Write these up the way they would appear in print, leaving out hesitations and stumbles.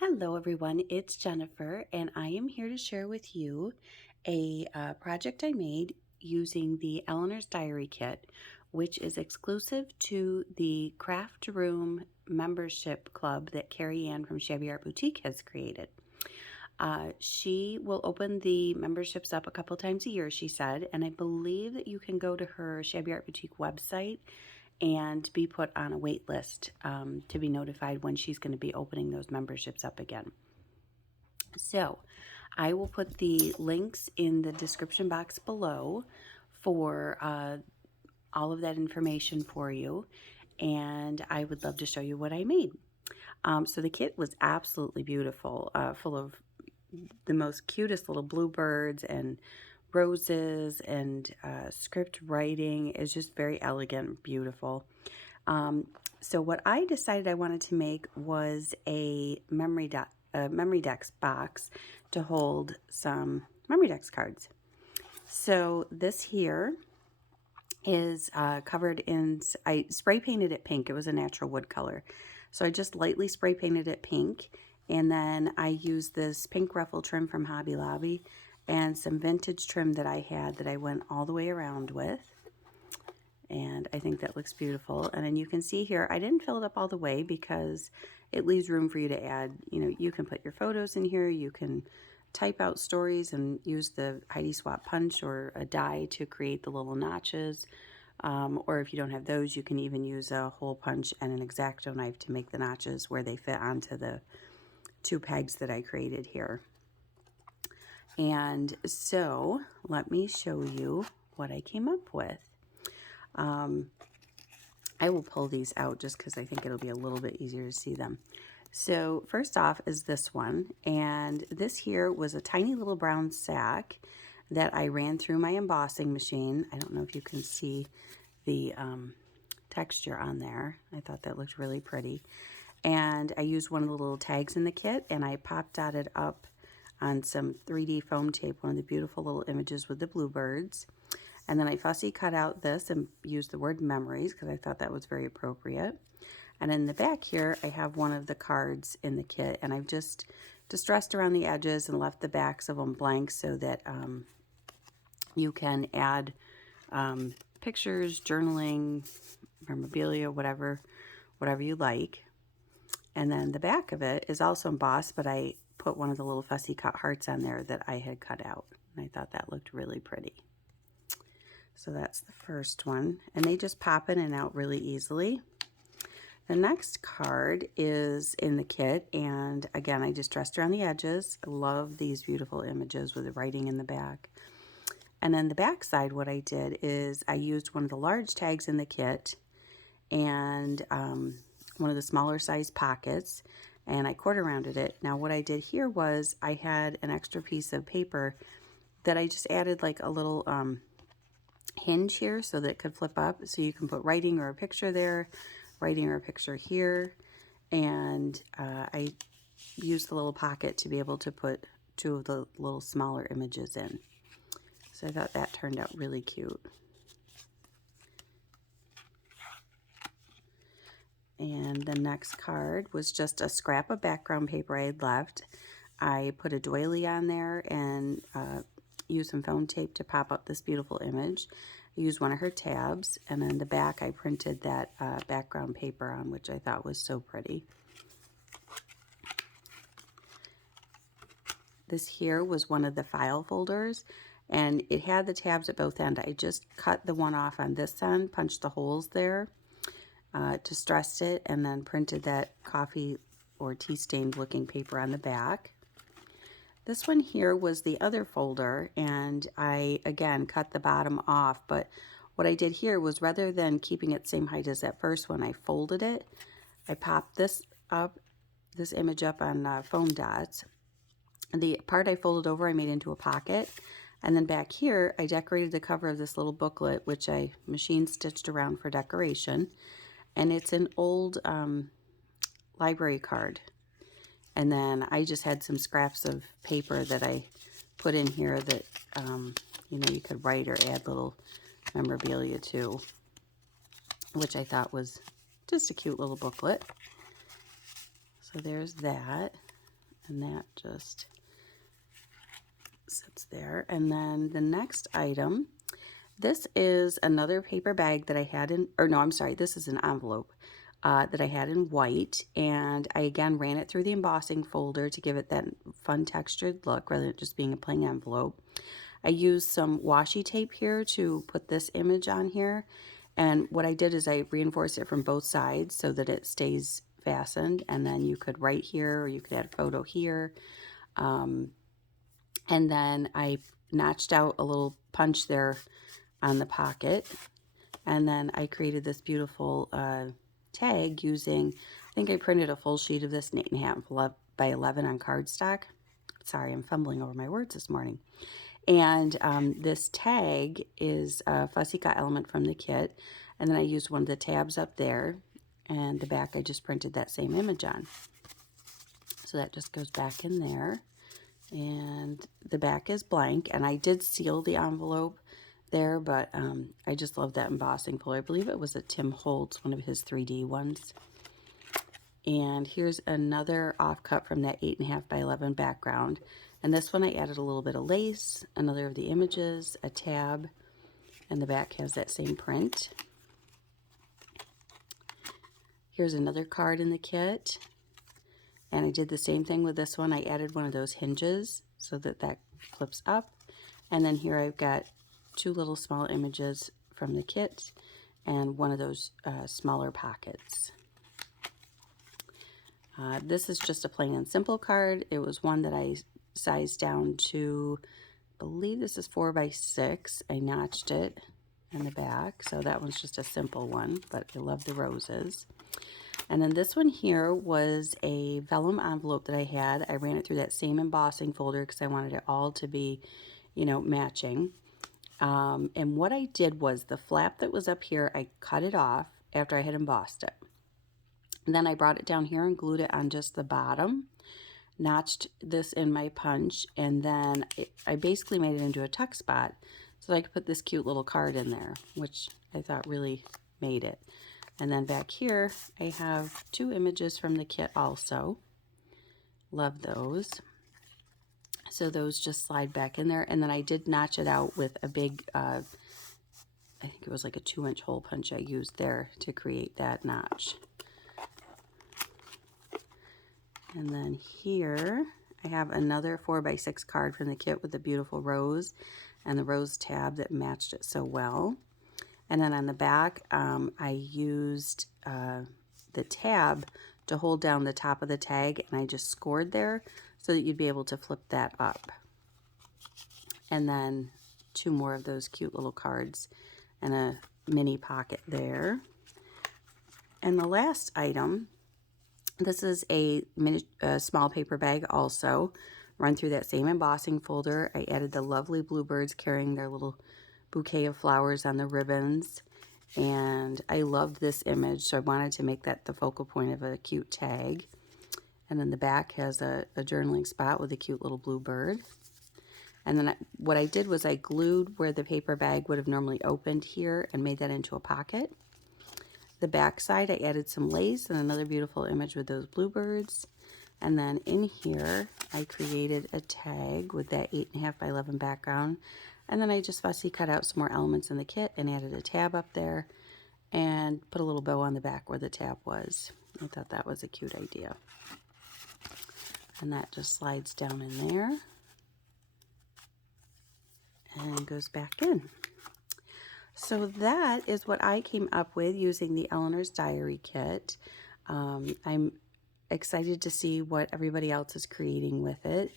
Hello everyone, it's Jennifer and I am here to share with you a project I made using the Eleanor's Diary Kit, which is exclusive to the Craft Room membership club that Carrie Ann from Shabby Art Boutique has created. She will open the memberships up a couple times a year, she said, and I believe that you can go to her Shabby Art Boutique website and be put on a wait list to be notified when she's going to be opening those memberships up again. So I will put the links in the description box below for all of that information for you, and I would love to show you what I made. So the kit was absolutely beautiful, full of the most cutest little bluebirds and roses and script writing. Is just very elegant, beautiful. So what I decided I wanted to make was a memory decks box to hold some memory decks cards. So this here is covered in, I spray painted it pink. It was a natural wood color. So I just lightly spray painted it pink, and then I used this pink ruffle trim from Hobby Lobby and some vintage trim that I had that I went all the way around with. And I think that looks beautiful. And then you can see here, I didn't fill it up all the way because it leaves room for you to add, you can put your photos in here, you can type out stories and use the Heidi Swap punch or a die to create the little notches. Or if you don't have those, you can even use a hole punch and an X-Acto knife to make the notches where they fit onto the two pegs that I created here. And so let me show you what I came up with. I will pull these out just because I think it'll be a little bit easier to see them. So first off is this one, and this here was a tiny little brown sack that I ran through my embossing machine. I don't know if you can see the texture on there. I thought that looked really pretty. And I used one of the little tags in the kit, and I pop dotted up on some 3D foam tape, one of the beautiful little images with the bluebirds. And then I fussy cut out this and used the word memories because I thought that was very appropriate. And in the back here, I have one of the cards in the kit, and I've just distressed around the edges and left the backs of them blank so that you can add pictures, journaling, memorabilia, whatever you like. And then the back of it is also embossed, but I put one of the little fussy cut hearts on there that I had cut out. And I thought that looked really pretty. So that's the first one, and they just pop in and out really easily. The next card is in the kit, and again, I just dressed around the edges. I love these beautiful images with the writing in the back. And then the back side, what I did is I used one of the large tags in the kit and one of the smaller size pockets, and I quarter rounded it. Now what I did here was I had an extra piece of paper that I just added like a little hinge here so that it could flip up, so you can put writing or a picture there, writing or a picture here. And I used the little pocket to be able to put two of the little smaller images in. So I thought that turned out really cute. And the next card was just a scrap of background paper I had left. I put a doily on there and used some foam tape to pop up this beautiful image. I used one of her tabs, and then the back I printed that background paper on, which I thought was so pretty. This here was one of the file folders, and it had the tabs at both ends. I just cut the one off on this end, punched the holes there, distressed it, and then printed that coffee or tea stained looking paper on the back. This one here was the other folder, and I again cut the bottom off, but what I did here was rather than keeping it same height as that first one, I folded it. I popped this up, this image up on foam dots. The part I folded over I made into a pocket, and then back here I decorated the cover of this little booklet, which I machine stitched around for decoration, and it's an old library card. And then I just had some scraps of paper that I put in here that, you could write or add little memorabilia to, which I thought was just a cute little booklet. So there's that. And that just sits there. And then the next item, this is another paper bag that I had in, or no, I'm sorry, this is an envelope that I had in white. And I again ran it through the embossing folder to give it that fun textured look rather than just being a plain envelope. I used some washi tape here to put this image on here. And what I did is I reinforced it from both sides so that it stays fastened. And then you could write here, or you could add a photo here. And then I notched out a little punch there on the pocket. And then I created this beautiful tag using, I think I printed a full sheet of this 8.5 by 11 on cardstock. Sorry, I'm fumbling over my words this morning. And this tag is a fussy cut element from the kit. And then I used one of the tabs up there. And the back I just printed that same image on. So that just goes back in there. And the back is blank. And I did seal the envelope there, but I just love that embossing folder. I believe it was a Tim Holtz, one of his 3D ones. And here's another offcut from that 8.5 by 11 background. And this one I added a little bit of lace, another of the images, a tab, and the back has that same print. Here's another card in the kit. And I did the same thing with this one. I added one of those hinges so that that flips up. And then here I've got two little small images from the kit and one of those smaller pockets. This is just a plain and simple card. It was one that I sized down to, I believe this is 4 by 6. I notched it in the back, so that one's just a simple one, but I love the roses. And then this one here was a vellum envelope that I had. I ran it through that same embossing folder because I wanted it all to be, you know, matching. And what I did was the flap that was up here, I cut it off after I had embossed it. And then I brought it down here and glued it on just the bottom, notched this in my punch, and then I basically made it into a tuck spot so I could put this cute little card in there, which I thought really made it. And then back here, I have two images from the kit also. Love those. So those just slide back in there. And then I did notch it out with a big, I think it was like a 2-inch hole punch I used there to create that notch. And then here I have another 4 by 6 card from the kit with the beautiful rose and the rose tab that matched it so well. And then on the back, I used the tab to hold down the top of the tag, and I just scored there so that you'd be able to flip that up. And then two more of those cute little cards and a mini pocket there. And the last item, this is a small paper bag also, run through that same embossing folder. I added the lovely bluebirds carrying their little bouquet of flowers on the ribbons, and I loved this image, so I wanted to make that the focal point of a cute tag. And then the back has a journaling spot with a cute little bluebird. And then what I did was I glued where the paper bag would have normally opened here and made that into a pocket. The back side, I added some lace and another beautiful image with those bluebirds. And then in here, I created a tag with that 8.5 by 11 background. And then I just fussy cut out some more elements in the kit and added a tab up there and put a little bow on the back where the tab was. I thought that was a cute idea. And that just slides down in there and goes back in. So that is what I came up with using the Eleanor's Diary kit. I'm excited to see what everybody else is creating with it.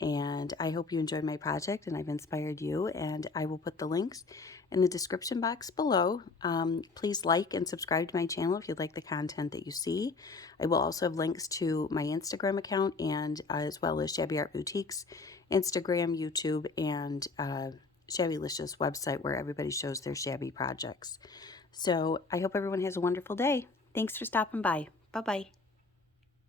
And I hope you enjoyed my project and I've inspired you. And I will put the links in the description box below. Please like and subscribe to my channel if you like the content that you see. I will also have links to my Instagram account and as well as Shabby Art Boutique's Instagram, YouTube, and Shabbylicious website where everybody shows their shabby projects. So I hope everyone has a wonderful day. Thanks for stopping by. Bye-bye.